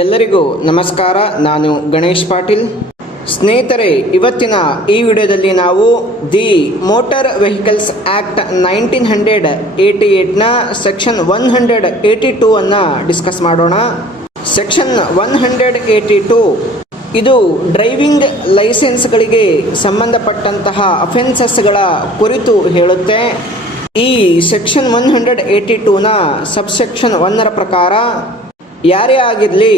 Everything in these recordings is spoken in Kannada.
ಎಲ್ಲರಿಗೂ ನಮಸ್ಕಾರ. ನಾನು ಗಣೇಶ್ ಪಾಟೀಲ್. ಸ್ನೇಹಿತರೆ, ಇವತ್ತಿನ ಈ ವಿಡಿಯೋದಲ್ಲಿ ನಾವು ದಿ ಮೋಟಾರ್ ವೆಹಿಕಲ್ಸ್ ಆಕ್ಟ್ 1988ನ ಸೆಕ್ಷನ್ 182 ಅನ್ನು ಡಿಸ್ಕಸ್ ಮಾಡೋಣ. ಸೆಕ್ಷನ್ 182 ಇದು ಡ್ರೈವಿಂಗ್ ಲೈಸೆನ್ಸ್ಗಳಿಗೆ ಸಂಬಂಧಪಟ್ಟಂತಹ ಅಫೆನ್ಸಸ್ಗಳ ಕುರಿತು ಹೇಳುತ್ತೆ. ಈ ಸೆಕ್ಷನ್ 182ನ ಸಬ್ಸೆಕ್ಷನ್ 1ರ ಪ್ರಕಾರ ಯಾರೇ ಆಗಿರಲಿ,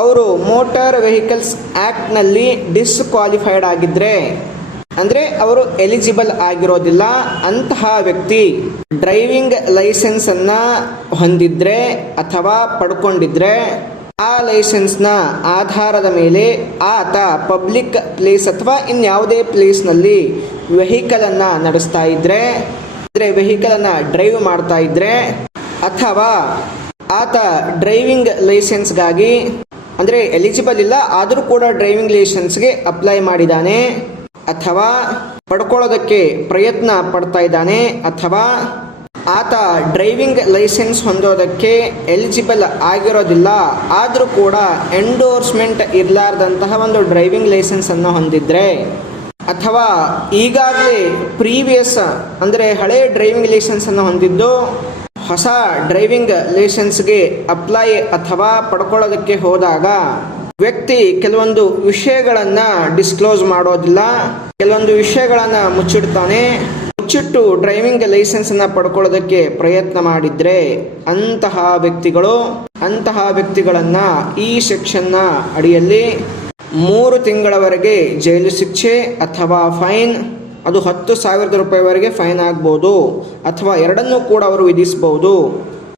ಅವರು ಮೋಟಾರ್ ವೆಹಿಕಲ್ಸ್ ಆ್ಯಕ್ಟ್ನಲ್ಲಿ ಡಿಸ್ಕ್ವಾಲಿಫೈಡ್ ಆಗಿದ್ದರೆ, ಅಂದರೆ ಅವರು ಎಲಿಜಿಬಲ್ ಆಗಿರೋದಿಲ್ಲ. ಅಂತಹ ವ್ಯಕ್ತಿ ಡ್ರೈವಿಂಗ್ ಲೈಸೆನ್ಸನ್ನು ಹೊಂದಿದ್ರೆ ಅಥವಾ ಪಡ್ಕೊಂಡಿದ್ರೆ, ಆ ಲೈಸೆನ್ಸ್ನ ಆಧಾರದ ಮೇಲೆ ಆತ ಪಬ್ಲಿಕ್ ಪ್ಲೇಸ್ ಅಥವಾ ಇನ್ಯಾವುದೇ ಪ್ಲೇಸ್ನಲ್ಲಿ ವೆಹಿಕಲನ್ನು ನಡೆಸ್ತಾ ಇದ್ದರೆ, ಅಂದರೆ ವೆಹಿಕಲನ್ನು ಡ್ರೈವ್ ಮಾಡ್ತಾ ಇದ್ದರೆ, ಅಥವಾ ಆತ ಡ್ರೈವಿಂಗ್ ಲೈಸೆನ್ಸ್ಗಾಗಿ ಅಂದರೆ ಎಲಿಜಿಬಲ್ ಇಲ್ಲ ಆದರೂ ಕೂಡ ಡ್ರೈವಿಂಗ್ ಲೈಸೆನ್ಸ್ಗೆ ಅಪ್ಲೈ ಮಾಡಿದ್ದಾನೆ, ಅಥವಾ ಪಡ್ಕೊಳ್ಳೋದಕ್ಕೆ ಪ್ರಯತ್ನ ಪಡ್ತಾ ಇದ್ದಾನೆ, ಅಥವಾ ಆತ ಡ್ರೈವಿಂಗ್ ಲೈಸೆನ್ಸ್ ಹೊಂದೋದಕ್ಕೆ ಎಲಿಜಿಬಲ್ ಆಗಿರೋದಿಲ್ಲ ಆದರೂ ಕೂಡ ಎಂಡೋರ್ಸ್ಮೆಂಟ್ ಇರಲಾರ್ದಂತಹ ಒಂದು ಡ್ರೈವಿಂಗ್ ಲೈಸೆನ್ಸನ್ನು ಹೊಂದಿದ್ರೆ, ಅಥವಾ ಈಗಾಗಲೇ ಪ್ರೀವಿಯಸ್ ಅಂದರೆ ಹಳೆ ಡ್ರೈವಿಂಗ್ ಲೈಸೆನ್ಸನ್ನು ಹೊಂದಿದ್ದು ಹೊಸ ಡ್ರೈವಿಂಗ್ ಲೈಸೆನ್ಸ್ಗೆ ಅಪ್ಲೈ ಅಥವಾ ಪಡ್ಕೊಳ್ಳೋದಕ್ಕೆ ಹೋದಾಗ ವ್ಯಕ್ತಿ ಕೆಲವೊಂದು ವಿಷಯಗಳನ್ನು ಡಿಸ್ಕ್ಲೋಸ್ ಮಾಡೋದಿಲ್ಲ, ಕೆಲವೊಂದು ವಿಷಯಗಳನ್ನು ಮುಚ್ಚಿಟ್ಟು ಡ್ರೈವಿಂಗ್ ಲೈಸೆನ್ಸನ್ನು ಪಡ್ಕೊಳ್ಳೋದಕ್ಕೆ ಪ್ರಯತ್ನ ಮಾಡಿದರೆ, ಅಂತಹ ವ್ಯಕ್ತಿಗಳನ್ನು ಈ ಸೆಕ್ಷನ್ನ ಅಡಿಯಲ್ಲಿ 3 ತಿಂಗಳವರೆಗೆ ಜೈಲು ಶಿಕ್ಷೆ ಅಥವಾ ಫೈನ್, ಅದು 10,000 ರೂಪಾಯಿವರೆಗೆ ಫೈನ್ ಆಗ್ಬೋದು, ಅಥವಾ ಎರಡನ್ನೂ ಕೂಡ ಅವರು ವಿಧಿಸಬಹುದು.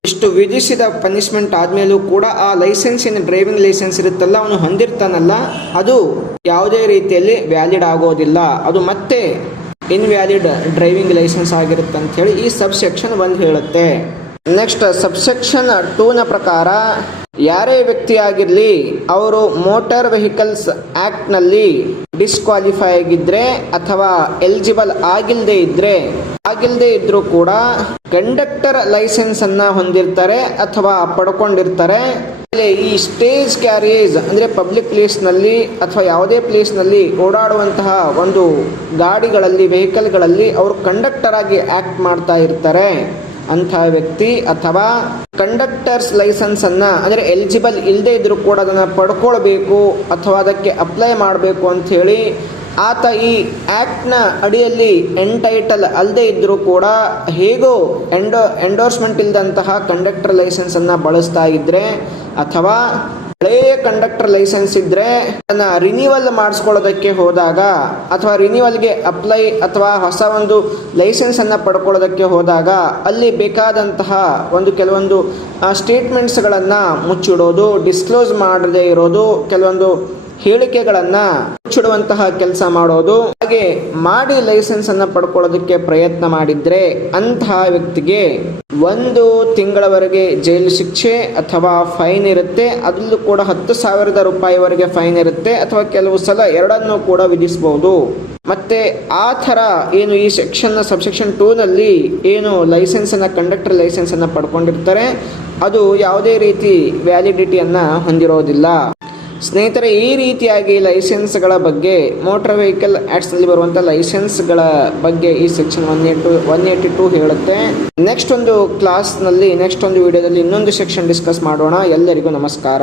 ಇಷ್ಟು ವಿಧಿಸಿದ ಪನಿಷ್ಮೆಂಟ್ ಆದಮೇಲೂ ಕೂಡ ಆ ಲೈಸೆನ್ಸಿನ ಡ್ರೈವಿಂಗ್ ಲೈಸೆನ್ಸ್ ಇರುತ್ತಲ್ಲ, ಅವನು ಹೊಂದಿರ್ತಾನಲ್ಲ, ಅದು ಯಾವುದೇ ರೀತಿಯಲ್ಲಿ ವ್ಯಾಲಿಡ್ ಆಗೋದಿಲ್ಲ, ಅದು ಮತ್ತೆ ಇನ್ವ್ಯಾಲಿಡ್ ಡ್ರೈವಿಂಗ್ ಲೈಸೆನ್ಸ್ ಆಗಿರುತ್ತೆ ಅಂತ ಹೇಳಿ ಈ ಸಬ್ಸೆಕ್ಷನ್ 1 ಹೇಳುತ್ತೆ. ನೆಕ್ಸ್ಟ್ ಸಬ್ಸೆಕ್ಷನ್ 2ನ ಪ್ರಕಾರ ಯಾರೇ ವ್ಯಕ್ತಿ ಆಗಿರಲಿ, ಅವರು ಮೋಟಾರ್ ವೆಹಿಕಲ್ಸ್ ಆ್ಯಕ್ಟ್ನಲ್ಲಿ ಡಿಸ್ಕ್ವಾಲಿಫೈ ಆಗಿದ್ದರೆ ಅಥವಾ ಎಲಿಜಿಬಲ್ ಆಗಿಲ್ಲದೆ ಇದ್ದರೂ ಕೂಡ ಕಂಡಕ್ಟರ್ ಲೈಸೆನ್ಸನ್ನು ಹೊಂದಿರ್ತಾರೆ ಅಥವಾ ಪಡ್ಕೊಂಡಿರ್ತಾರೆ. ಈ ಸ್ಟೇಜ್ ಕ್ಯಾರಿಯೇಜ್ ಅಂದರೆ ಪಬ್ಲಿಕ್ ಪ್ಲೇಸ್ನಲ್ಲಿ ಅಥವಾ ಯಾವುದೇ ಪ್ಲೇಸ್ನಲ್ಲಿ ಓಡಾಡುವಂತಹ ಒಂದು ಗಾಡಿಗಳಲ್ಲಿ, ವೆಹಿಕಲ್ಗಳಲ್ಲಿ ಅವರು ಕಂಡಕ್ಟರ್ ಆಗಿ ಆ್ಯಕ್ಟ್ ಮಾಡ್ತಾ ಇರ್ತಾರೆ. ಅಂಥ ವ್ಯಕ್ತಿ ಅಥವಾ ಕಂಡಕ್ಟರ್ಸ್ ಲೈಸೆನ್ಸನ್ನು ಅಂದರೆ ಎಲಿಜಿಬಲ್ ಇಲ್ಲದೆ ಇದ್ದರೂ ಕೂಡ ಅದನ್ನು ಪಡ್ಕೊಳ್ಬೇಕು ಅಥವಾ ಅದಕ್ಕೆ ಅಪ್ಲೈ ಮಾಡಬೇಕು ಅಂಥೇಳಿ ಆತ ಈ ಆ್ಯಕ್ಟ್ನ ಅಡಿಯಲ್ಲಿ ಎಂಟೈಟಲ್ ಅಲ್ಲದೆ ಇದ್ದರೂ ಕೂಡ ಹೇಗೋ ಎಂಡೋರ್ಸ್ಮೆಂಟ್ ಇಲ್ಲದಂತಹ ಕಂಡಕ್ಟರ್ ಲೈಸೆನ್ಸನ್ನು ಬಳಸ್ತಾ ಇದ್ದರೆ, ಅಥವಾ ಹಳೆಯ ಕಂಡಕ್ಟರ್ ಲೈಸೆನ್ಸ್ ಇದ್ದರೆ ಅದನ್ನು ರಿನ್ಯೂವಲ್ ಮಾಡಿಸ್ಕೊಳ್ಳೋದಕ್ಕೆ ಹೋದಾಗ, ಅಥವಾ ರಿನ್ಯೂವಲ್ಗೆ ಅಪ್ಲೈ ಅಥವಾ ಹೊಸ ಒಂದು ಲೈಸೆನ್ಸನ್ನು ಪಡ್ಕೊಳ್ಳೋದಕ್ಕೆ ಹೋದಾಗ ಅಲ್ಲಿ ಬೇಕಾದಂತಹ ಕೆಲವೊಂದು ಸ್ಟೇಟ್ಮೆಂಟ್ಸ್ಗಳನ್ನು ಮುಚ್ಚಿಡೋದು, ಡಿಸ್ಕ್ಲೋಸ್ ಮಾಡದೇ ಇರೋದು, ಕೆಲವೊಂದು ಹೇಳಿಕೆಗಳನ್ನು ಮುಚ್ಚಿಡುವಂತಹ ಕೆಲಸ ಮಾಡೋದು, ಹಾಗೆ ಮಾಡಿ ಲೈಸೆನ್ಸನ್ನು ಪಡ್ಕೊಳ್ಳೋದಕ್ಕೆ ಪ್ರಯತ್ನ ಮಾಡಿದರೆ ಅಂತಹ ವ್ಯಕ್ತಿಗೆ 1 ತಿಂಗಳವರೆಗೆ ಜೈಲು ಶಿಕ್ಷೆ ಅಥವಾ ಫೈನ್ ಇರುತ್ತೆ. ಅದರಲ್ಲೂ ಕೂಡ 10,000 ರೂಪಾಯಿವರೆಗೆ ಫೈನ್ ಇರುತ್ತೆ, ಅಥವಾ ಕೆಲವು ಸಲ ಎರಡನ್ನೂ ಕೂಡ ವಿಧಿಸಬಹುದು. ಮತ್ತು ಆ ಥರ ಏನು ಈ ಸಬ್ಸೆಕ್ಷನ್ 2ನಲ್ಲಿ ಏನು ಲೈಸೆನ್ಸನ್ನು ಕಂಡಕ್ಟರ್ ಲೈಸೆನ್ಸನ್ನು ಪಡ್ಕೊಂಡಿರ್ತಾರೆ, ಅದು ಯಾವುದೇ ರೀತಿ ವ್ಯಾಲಿಡಿಟಿಯನ್ನು ಹೊಂದಿರೋದಿಲ್ಲ. ಸ್ನೇಹಿತರೆ, ಈ ರೀತಿಯಾಗಿ ಲೈಸೆನ್ಸ್ಗಳ ಬಗ್ಗೆ, ಮೋಟಾರ್ ವೆಹಿಕಲ್ ಆ್ಯಕ್ಟ್ಸ್ನಲ್ಲಿ ಬರುವಂಥ ಲೈಸೆನ್ಸ್ಗಳ ಬಗ್ಗೆ ಈ ಸೆಕ್ಷನ್ 182 ಹೇಳುತ್ತೆ. ನೆಕ್ಸ್ಟ್ ಒಂದು ವಿಡಿಯೋದಲ್ಲಿ ಇನ್ನೊಂದು ಸೆಕ್ಷನ್ ಡಿಸ್ಕಸ್ ಮಾಡೋಣ. ಎಲ್ಲರಿಗೂ ನಮಸ್ಕಾರ.